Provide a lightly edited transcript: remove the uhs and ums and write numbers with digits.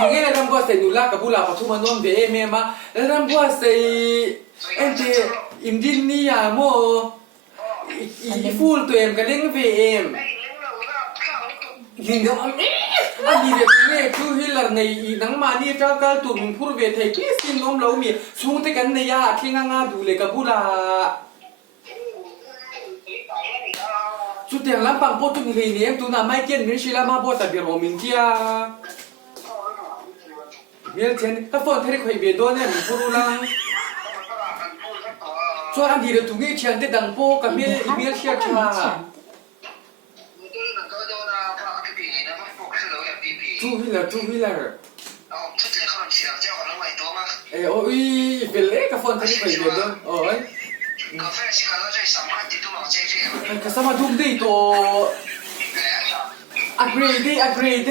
Mungkin dalam buat saya nula kabula pas cuma nom de memang dalam buat saya ente Indin ni ya mo full tu em kadang VMยิงกับอันนี้เด็กเนี่ยคือฮิลเลอร์ในนังมานี่เจ้าก็ตุ่มพูดเวทีที่สินน้องเรามีสูงแต่กันในยาที่ง่าดูเลยกับบุราจุดเด่นลำปังโปตุมิเลเนียมตัวน่ะไม่เกี่ยนมิชิลามาโบตัดเบียร์โรมินเทียเมียเช่นถ้าฝนเทเลคอยเบียร์โดนเนี่ยมีผู้รู้ลังช่วยอันดีเด็กตรงนี้เชียนได้ดังโปกับเมียเชียร์ชาtwo wheeler โอ้ยเป็นเล็กกับฝนเทเลคอยเบียร์โดนโอ้ยก็สามารถดูได้ตัวupgrade